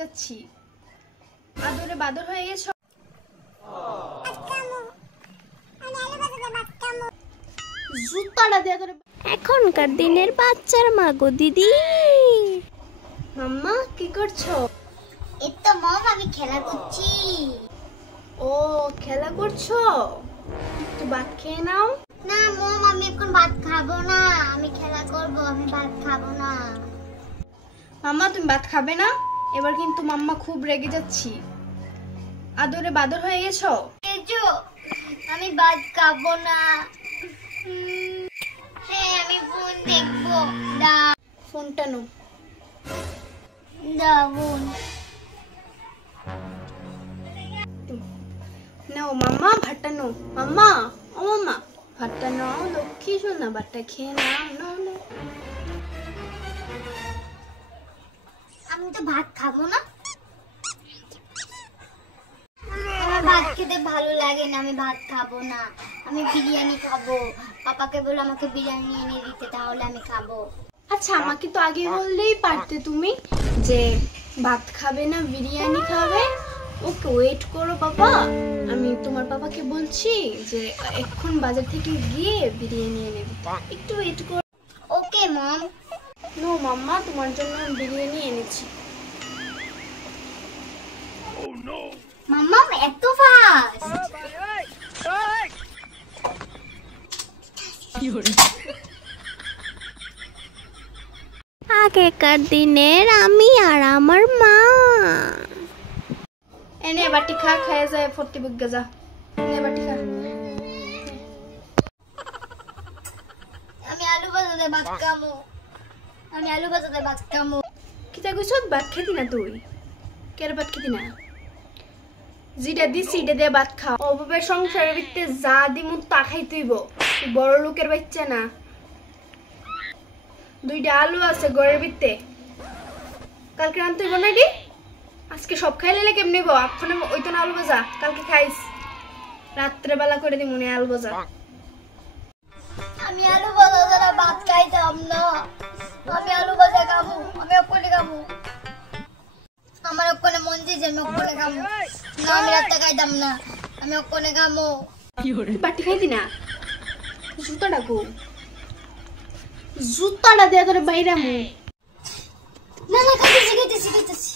যাচ্ছি। আদরে বাদর হয়ে গেছো। জুতাটা দিয়ে ধরে। এখনকার দিনের বাচ্চার মা গো দিদি। মাম্মা কি করছো? এই তো মম আমি খেলা করছি। ও খেলা করছো, একটু ভাত খেয়ে নাও। না মম আমি এখন ভাত খাবো না, আমি খেলা করব, আমি ভাত খাবো না। মাম্মা তুমি ভাত খাবে না? এবার কিন্তু মাম্মা খুব রেগে যাচ্ছি। আদরে বাদর হয়ে গেছো। এজো আমি ভাত খাবো না। হ্যাঁ আমি ফোন দেখবো। দা ফোনটা নো। দা ফোন নাও মাম্মা ভাতটা নাও। মাম্মা ও মাম্মা ভাতটা নাও, লক্ষ্মী শোনা ভাতটা খেয়ে নাও। নাও নাও। আমি তো ভাত খাবো না। আমার ভাত খেতে ভালো লাগে না, আমি ভাত খাবো না। আমি বিরিয়ানি খাবো। পাপাকে বলে আমাকে বিরিয়ানি এনে দিতে, তাহলে আমি খাবো। আচ্ছা আমাকে তো আগে বললেই পারতে তুমি যে ভাত খাবে না বিরিয়ানি খাবে। ওকে ওয়েট করো বাবা, আমি তোমার বাবাকে বলছি যে এখন বাজার থেকে গিয়ে বিরিয়ানি এনে দিতে। একটু ওয়েট করো। ওকে মম। নো মাম্মা তোমার জন্য আমি বিরিয়ানি এনেছি। মাম্মা এত ফাস্ট। আগেকার দিনের আমি আর আমার মা। এনে বাটি খা, খায় যায় ফটি বুগ্গা যা। এনে বাটি খা। আমি আলু ভাজাতে ভাত খাবো। আমি আলু ভাজাতে ভাত খাবো। কিতা কইছ? ভাত খেতি না তুই? কেন ভাত খেতি না? যেটা দিছি এটা দিয়ে ভাত খাও। অভাবের সংসারের ভিতরে যা দিমু তা খাইতেইব। বড় লোকের বাচ্চা না। দুইটা আলু আছে ঘরের ভিতরে, কালকে রান্না তুই বানাইবি। আজকে সব খাইলে কেমনে হইব? এখন ওইতো না আলু ভাজা, কালকে খাইস। রাত্রে বেলা করে দিই মনে আলু ভাজা। আমি আলু ভাজা ছাড়া ভাত খাইতাম না। আমি আলু ভাজা খাবো। আমি ওখানে খাবো। আমার ওখানে মন চাইছে আমি ওখানে খাবো। না আমি রাত্রে খাইতাম না, আমি ওখানে খাবো। বাটি খাইতি না? জুতাটা কো? জুতাটা দিয়ে তোর বাইরে না না খাইতেছি খাইতেছি খাইতেছি।